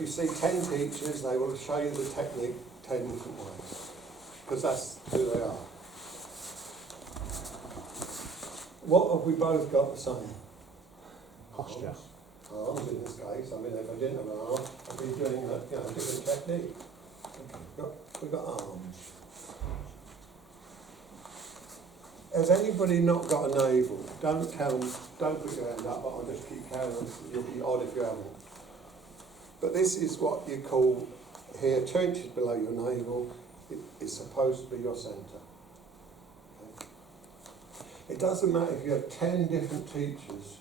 if you see 10 teachers, they will show you the technique 10 different ways, because that's who they are. What have we both got the same? Posture. Arms in this case. I mean, if I didn't have an arm, I'd be doing a different technique. Okay, we've got arms. Has anybody not got a navel? Don't put your hand up, but I'll just keep carrying on. You'll be odd if you haven't. But this is what you call here, 2 inches below your navel. It is supposed to be your centre. Okay. It doesn't matter if you have 10 different teachers.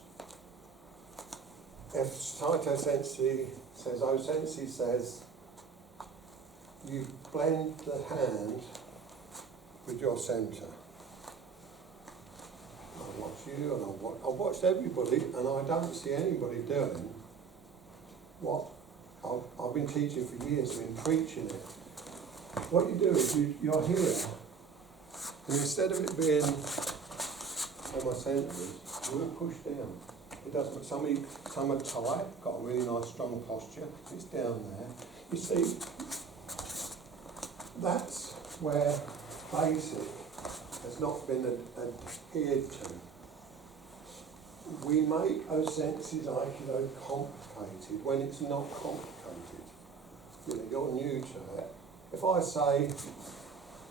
If Taito Sensei says, Oh Sensei says, you blend the hand with your centre. I watch you and I've watched everybody and I don't see anybody doing what I've been teaching for years, I've been preaching it. What you do is you're here and instead of it being on my centres, you will push down. It doesn't. Some are tight, got a really nice strong posture. It's down there. You see, that's where basic has not been adhered to. We make Osensei's Aikido complicated when it's not complicated. You're new to it. If I say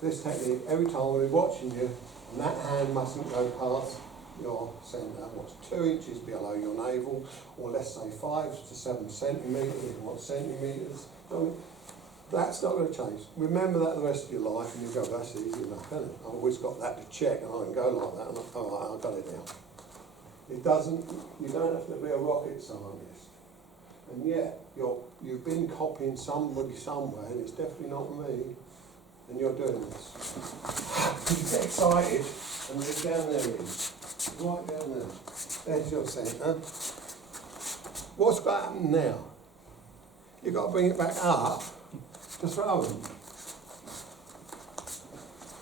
this technique, every time we're watching you, and that hand mustn't go past your centre, what's 2 inches below your navel, or let's say 5 to 7 centimetres, if you want centimetres. I mean, that's not going to change. Remember that the rest of your life, and you go, that's easy enough, isn't it? I've always got that to check, and I can go like that, and I've got it now. It doesn't, you don't have to be a rocket scientist. And yet, you've been copying somebody somewhere, and it's definitely not me, and you're doing this. You get excited, and it's down there, right down there. There's your centre. What's got to happen now? You've got to bring it back up to throw them.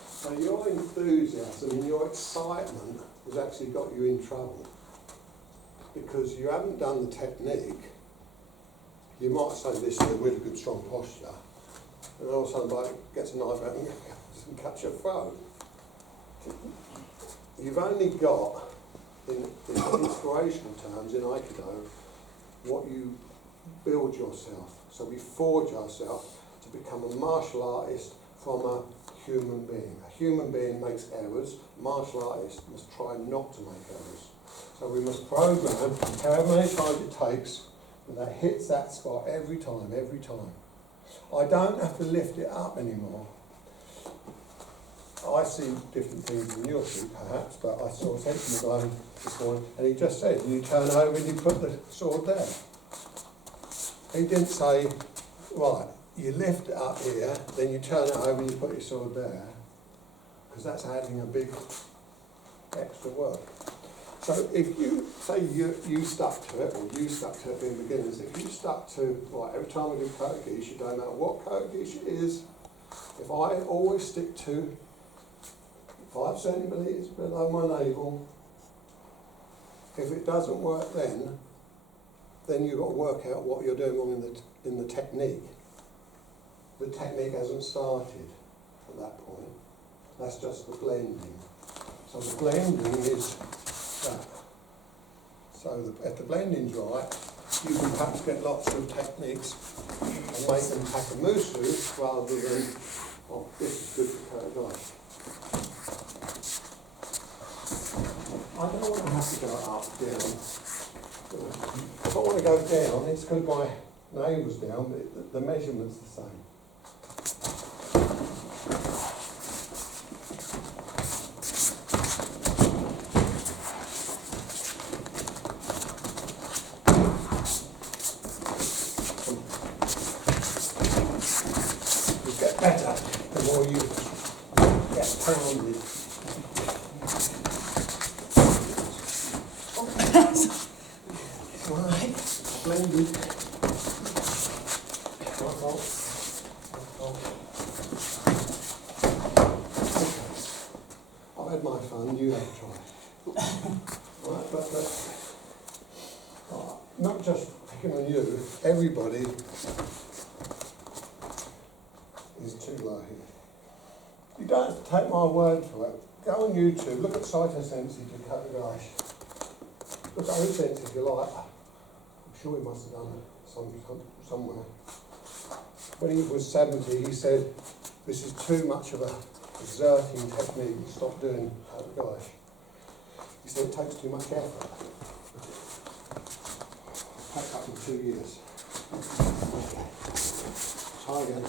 So your enthusiasm and your excitement has actually got you in trouble. Because you haven't done the technique. You might say this is a really good strong posture, and all of a sudden like gets a knife out and cuts your throat. You've only got, in inspirational terms, in Aikido, what you build yourself. So we forge ourselves to become a martial artist from a human being. A human being makes errors. A martial artist must try not to make errors. So we must program however many times it takes, and that hits that spot every time. I don't have to lift it up anymore. I see different things than you'll see, perhaps, but I saw something guy this morning, and he just said, you turn over and you put the sword there. He didn't say, right, you lift it up here, then you turn it over and you put your sword there, because that's adding a big extra work. So if you say you stuck to it, or you stuck to it being beginners, if you stuck to, right, every time we do kote-gish, you don't know what kote-gish it is, if I always stick to 5 centimetres below my navel, if it doesn't work then you've got to work out what you're doing wrong in the technique. The technique hasn't started at that point. That's just the blending. So the blending is that. So if the blending's right, you can perhaps get lots of techniques and make them Takemusu rather than, oh, this is good for kote-gish. I don't want to have to go up, down. If I want to go down, it's because my navel's down, but the measurement's the same. You get better the more you get pounded. Right, blended. I've had my fun, you have to try. Right, but not just picking on you, everybody is too low here. You don't have to take my word for it. Go on YouTube, look at Saito Sensei to Kotegaeshi. Look at Osense if you like. I'm sure he must have done it somewhere. When he was 70, he said, this is too much of a exerting technique, stop doing Kotegaeshi. He said it takes too much effort. Pack up in 2 years. Try again.